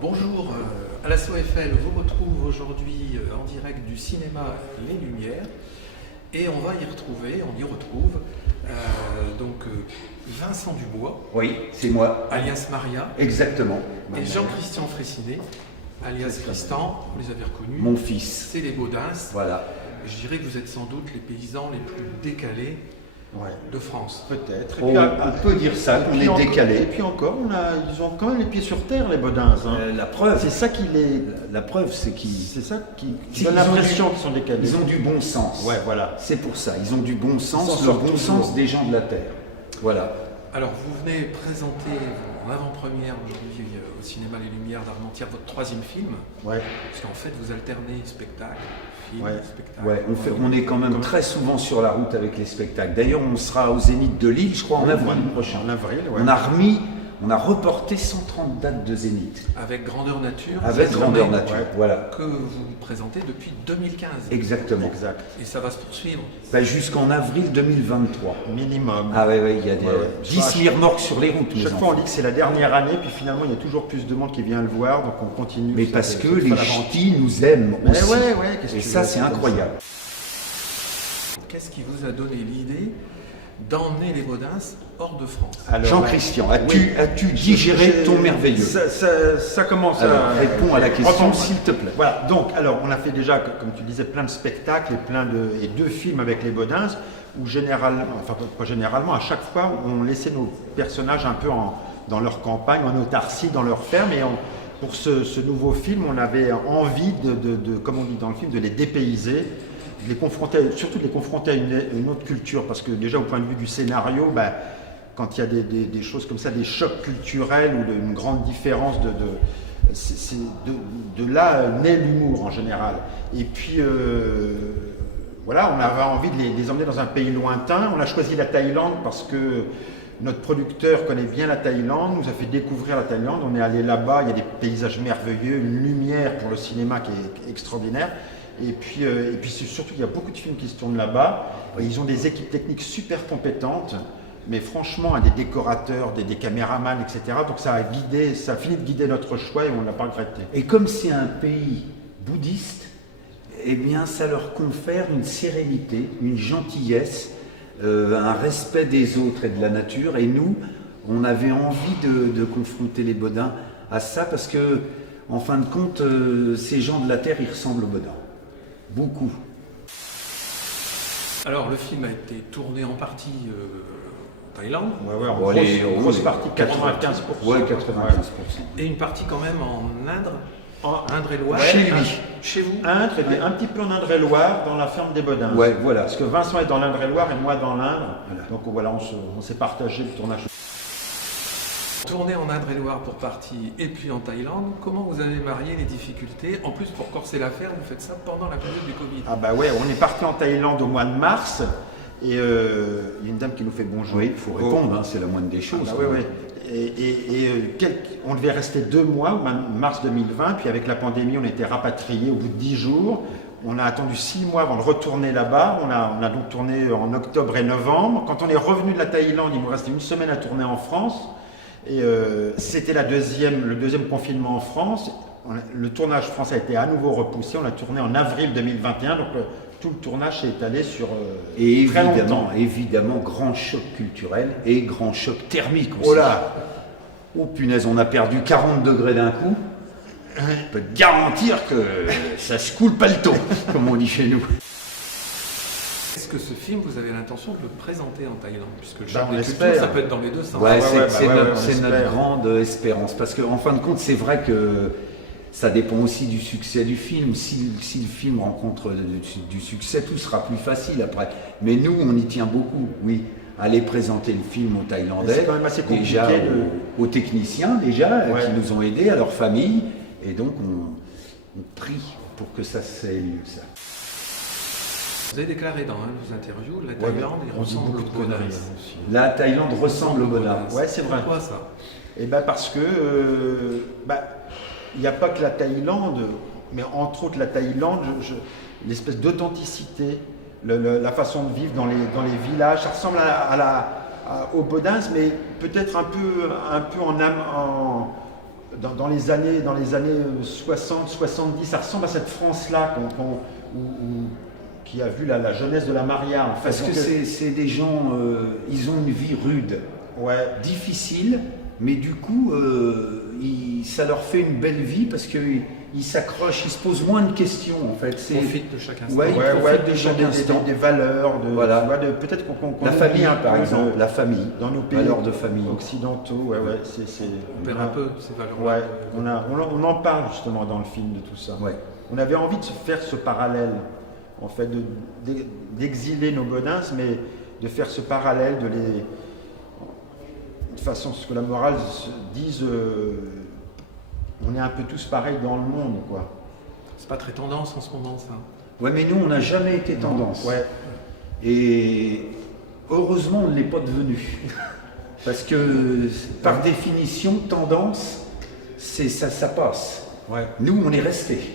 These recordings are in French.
Bonjour, à la SOFL vous retrouve aujourd'hui en direct du cinéma Les Lumières et on y retrouve Vincent Dubois, Oui, c'est moi. alias Maria, Exactement. et Jean-Christian Fraissinet, alias Tristan, vous les avez reconnus, Mon fils. c'est les Baudins. Voilà. Je dirais que vous êtes sans doute les paysans les plus décalés de France. Peut-être. On peut dire ça, qu'on est Et décalé. puis encore, ils ont quand même les pieds sur terre, les Baudins. La preuve, C'est ça qui les. la preuve, c'est qu'ils C'est ça qui Si, donne ils ont l'impression du- qu'ils sont décalés. ils ont du bon sens. Ouais, voilà. C'est pour ça. Ils ont du bon Ils sens, s'en le sortent bon toujours. sens des gens de la terre. Voilà. Alors vous venez présenter en avant-première aujourd'hui au cinéma Les Lumières d'Armentières votre troisième film, Ouais. parce qu'en fait vous alternez spectacle, film, Ouais. spectacle. Ouais, on est quand même très souvent sur la route avec les spectacles. D'ailleurs, on sera au Zénith de Lille, je crois, en avril prochain. En avril, ouais. On a reporté 130 dates de Zénith. Avec Grandeur Nature, Avec c'est Grandeur sommet Nature. Ouais. Voilà. que vous présentez depuis 2015. Exactement. Exact. Et ça va se poursuivre. Jusqu'en avril 2023. Minimum. Ah ouais, il y a des Ouais, ouais. 10 remorques sur les routes. mes Chaque fois, on enfants. dit que c'est la dernière année, puis finalement, il y a toujours plus de monde qui vient le voir, donc on continue. Mais cette- parce que cette les aventure. ch'tis nous aiment Mais aussi. ouais, qu'est-ce que Et tu ça, veux, c'est comme incroyable. Qu'est-ce qui vous a donné l'idée d'emmener les Baudins hors de France? Alors, Jean-Christian, oui. as-tu digéré ton merveilleux? Ça commence Alors, à. réponds à la question, Reprends. s'il te plaît. Voilà, donc, alors, on a fait déjà, comme tu disais, plein de spectacles et deux films avec les Baudins, où généralement, enfin pas généralement, à chaque fois, on laissait nos personnages un peu dans leur campagne, en autarcie, dans leur ferme, et pour ce nouveau film, on avait envie comme on dit dans le film, de les dépayser, de les confronter, surtout de les confronter à une autre culture, parce que déjà au point de vue du scénario, quand il y a des choses comme ça, des chocs culturels ou une grande différence de là naît l'humour en général. Et puis voilà, on avait envie de les emmener dans un pays lointain. On a choisi la Thaïlande parce que notre producteur connaît bien la Thaïlande, nous a fait découvrir la Thaïlande. On est allé là-bas, il y a des paysages merveilleux, une lumière pour le cinéma qui est extraordinaire. Et puis surtout, il y a beaucoup de films qui se tournent là-bas. Et ils ont des équipes techniques super compétentes. Mais franchement, des décorateurs, des caméramans, etc. Donc ça a fini de guider notre choix et on ne l'a pas regretté. Et comme c'est un pays bouddhiste, eh bien, ça leur confère une sérénité, une gentillesse, un respect des autres et de la nature. Et nous, on avait envie de confronter les Baudins à ça parce que, en fin de compte, ces gens de la terre, ils ressemblent aux Baudins. Beaucoup. Alors le film a été tourné en partie en Thaïlande, En grosse partie, 95%. Ouais, 95%. et une partie quand même en Indre, Indre-et-Loire. Chez lui. Chez vous. Indre, et un petit peu en Indre-et-Loire, dans la ferme des Baudins. Ouais, voilà. Parce que Vincent est dans l'Indre-et-Loire et moi dans l'Indre. Voilà. Donc voilà, on s'est partagé le tournage. Tourné en Indre-et-Loire pour partie et puis en Thaïlande, comment vous avez marié les difficultés? En plus, pour corser l'affaire, vous faites ça pendant la période du Covid. Ah bah ouais, on est parti en Thaïlande au mois de mars. Et il y a une dame qui nous fait bonjour. Oui, il faut répondre, hein, c'est la moindre des choses. Ah, oui. On devait rester 2 mois, mars 2020, puis avec la pandémie, on était rapatriés au bout de 10 jours. On a attendu 6 mois avant de retourner là-bas. On a donc tourné en octobre et novembre. Quand on est revenu de la Thaïlande, il nous restait 1 semaine à tourner en France. Et c'était le deuxième confinement en France. Le tournage français a été à nouveau repoussé. On a tourné en avril 2021. Donc tout le tournage s'est étalé sur Et très longtemps. évidemment, grand choc culturel et grand choc thermique aussi. Oh là! Oh punaise, on a perdu 40 degrés d'un coup. Je peux te garantir que ça se coule pas le ton, comme on dit chez nous. Est-ce que ce film, vous avez l'intention de le présenter en Thaïlande? Puisque le choc On des cultures, l'espère. ça peut être dans les deux sens. Ouais, ouais, c'est on notre espère. grande espérance. Parce qu'en fin de compte, c'est vrai que ça dépend aussi du succès du film. Si le film rencontre du succès, tout sera plus facile après. Mais nous, on y tient beaucoup, oui. Aller présenter le film aux Mais Thaïlandais, c'est quand même assez compliqué déjà de- aux techniciens déjà, Ouais. qui nous ont aidés, à leurs familles. Et donc, on prie pour que ça ait lieu, ça. Vous avez déclaré dans un de vos interviews, la Ouais, Thaïlande, il on dit ressemble beaucoup au de conneries, Baudins. hein, aussi. La Thaïlande ressemble au Baudin. Ouais, c'est vrai. Pourquoi ça? Et parce que il n'y a pas que la Thaïlande, mais entre autres la Thaïlande, l'espèce d'authenticité, la façon de vivre dans les villages, ça ressemble au Baudins, mais peut-être un peu dans les années 60, 70, ça ressemble à cette France-là qui a vu la jeunesse de la Maria. En fait. Parce que c'est des gens, ils ont une vie rude, ouais. difficile, mais du coup, ça leur fait une belle vie parce qu'ils s'accrochent, ils se posent moins de questions en fait. Ils profitent de chaque instant. Ouais, ils profitent de chaque instant. Des valeurs, voilà. Peut-être qu'on la famille, par exemple, la famille, dans nos pays valeurs de famille occidentaux, ouais, on perd un peu ces valeurs. Ouais, on en parle justement dans le film de tout ça. Ouais. On avait envie de faire ce parallèle, en fait, d'exiler nos Bodins, mais de faire ce parallèle, de façon ce que la morale dise, on est un peu tous pareils dans le monde, quoi. C'est pas très tendance en ce moment, ça. Ouais, mais nous, on n'a jamais été tendance. Ouais. Et heureusement, on ne l'est pas devenu. Parce que, par définition, tendance, ça passe. Ouais. Nous, on est restés.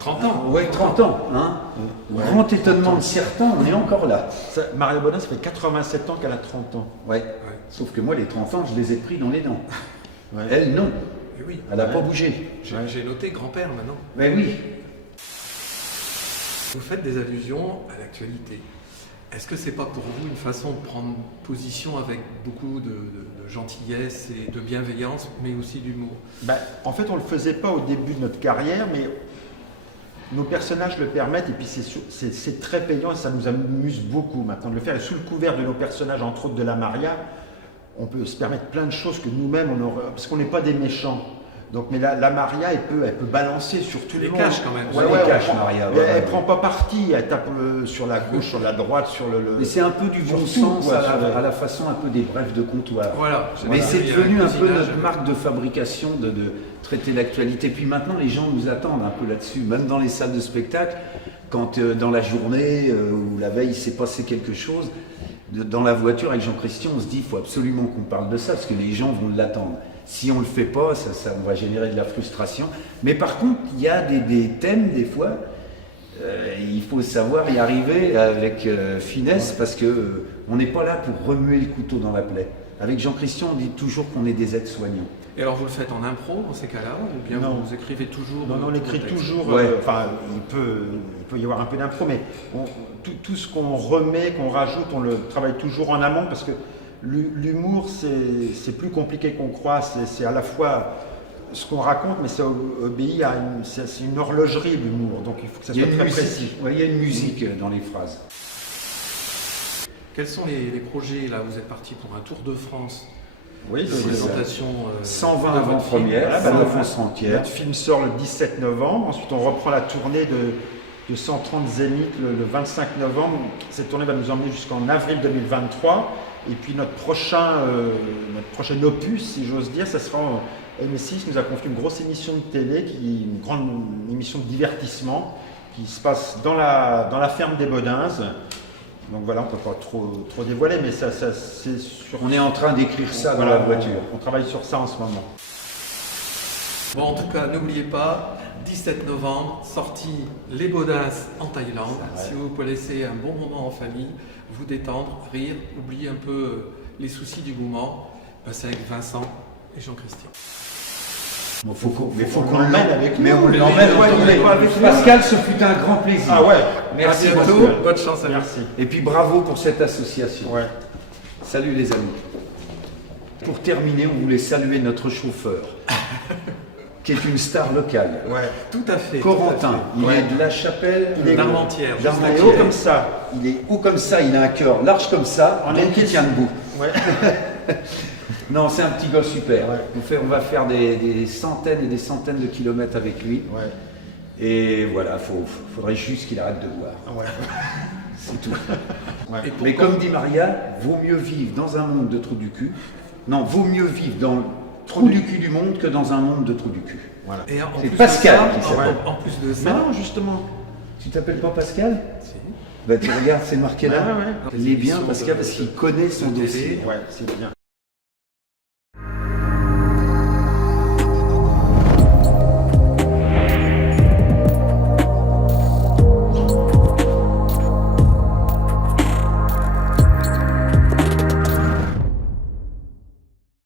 30 ans. Ouais, 30 ans. Hein. Ouais. Grand étonnement de certains, on est encore là. Maria Bodin, ça fait 87 ans qu'elle a 30 ans. Ouais. Sauf que moi, les 30 ans, je les ai pris dans les dents. Ouais. Elle, non. Et oui. Elle n'a pas bougé. J'ai noté grand-père maintenant. Mais oui. Vous faites des allusions à l'actualité. Est-ce que c'est pas pour vous une façon de prendre position avec beaucoup de gentillesse et de bienveillance, mais aussi d'humour? En fait, on ne le faisait pas au début de notre carrière, mais nos personnages le permettent, et puis c'est très payant, et ça nous amuse beaucoup maintenant de le faire. Et sous le couvert de nos personnages, entre autres de la Maria, on peut se permettre plein de choses que nous-mêmes, parce qu'on n'est pas des méchants. Donc, mais la Maria, elle peut balancer sur tout le monde. Elle cache quand même. Ouais, elle cache, Maria. Elle ne prend pas parti, elle tape sur la gauche, sur la droite, sur le... Mais c'est un peu du bon tout, sens quoi, à la façon un peu des brefs de comptoir. Voilà. Mais c'est Il y a devenu un peu cousinage notre avec- marque de fabrication de traiter l'actualité. Puis maintenant, les gens nous attendent un peu là-dessus, même dans les salles de spectacle, quand dans la journée ou la veille, il s'est passé quelque chose. Dans la voiture avec Jean-Christian, on se dit qu'il faut absolument qu'on parle de ça, parce que les gens vont l'attendre. Si on ne le fait pas, on va générer de la frustration. Mais par contre, il y a des thèmes, des fois, il faut savoir y arriver avec finesse, parce qu'on n'est pas là pour remuer le couteau dans la plaie. Avec Jean-Christian, on dit toujours qu'on est des aides-soignants. Et alors vous le faites en impro dans ces cas-là, ou bien Non. vous écrivez toujours? Non, on écrit le texte toujours, Ouais. il peut y avoir un peu d'impro, mais tout ce qu'on remet, qu'on rajoute, on le travaille toujours en amont, parce que l'humour, c'est plus compliqué qu'on croit, c'est à la fois ce qu'on raconte, mais ça obéit à c'est une horlogerie, l'humour, donc il faut que ça Il y a soit une très musique, précis. ouais, il y a une musique dans les phrases. Quels sont les projets là? Vous êtes parti pour un tour de France, Oui, de c'est ça. présentation 120 de votre film. avant-premières, Voilà, dans la notre- France entière. Notre film sort le 17 novembre, ensuite on reprend la tournée de 130 Zénith le 25 novembre. Cette tournée va nous emmener jusqu'en avril 2023. Et puis notre prochain opus, si j'ose dire, ça sera M6 nous a confié une grosse émission de télé, une grande émission de divertissement qui se passe dans la ferme des Bodins. Donc voilà, on ne peut pas trop dévoiler, mais ça c'est sur... On est en train d'écrire ça dans Voilà, la voiture. On travaille sur ça en ce moment. Bon, en tout cas, n'oubliez pas, 17 novembre, sortie Les Bodins en Thaïlande. Si vous pouvez laisser un bon moment en famille, vous détendre, rire, oublier un peu les soucis du moment, c'est avec Vincent et Jean-Christian. Bon, faut qu'on qu'on l'emmène avec mais nous. on l'emmène. Ouais, il est pas avec nous. Pascal, ce fut un grand plaisir. Ah ouais, Merci à bientôt, Pascal. bonne chance à vous. Merci. Et puis bravo pour cette association. Ouais. Salut les amis. Pour terminer, on voulait saluer notre chauffeur, qui est une star locale. Ouais. Tout à fait. Corentin, il Ouais. est de la Chapelle, Il est d'Armentières, juste Il est d'Armentières. haut comme ça. Il est haut comme ça, il a un cœur large comme ça, On donc est il tient debout. Ouais. Non, c'est un petit gars super. Ouais. On va faire des centaines et des centaines de kilomètres avec lui. Ouais. Et voilà, faudrait juste qu'il arrête de boire. Ouais. C'est tout. Ouais. Et pour Mais comme dit Maria, vaut mieux vivre dans un monde de trous du cul. Non, vaut mieux vivre dans le trou du cul du monde que dans un monde de trous du cul. Voilà. Et en C'est plus Pascal de qui ça, s'appelle. en plus de ça, Non, justement. Tu t'appelles pas Pascal? si. Bah tu regardes, c'est marqué là. Ouais, ouais. Il est bien Pascal parce qu'il connaît son dossier. Ouais, c'est bien.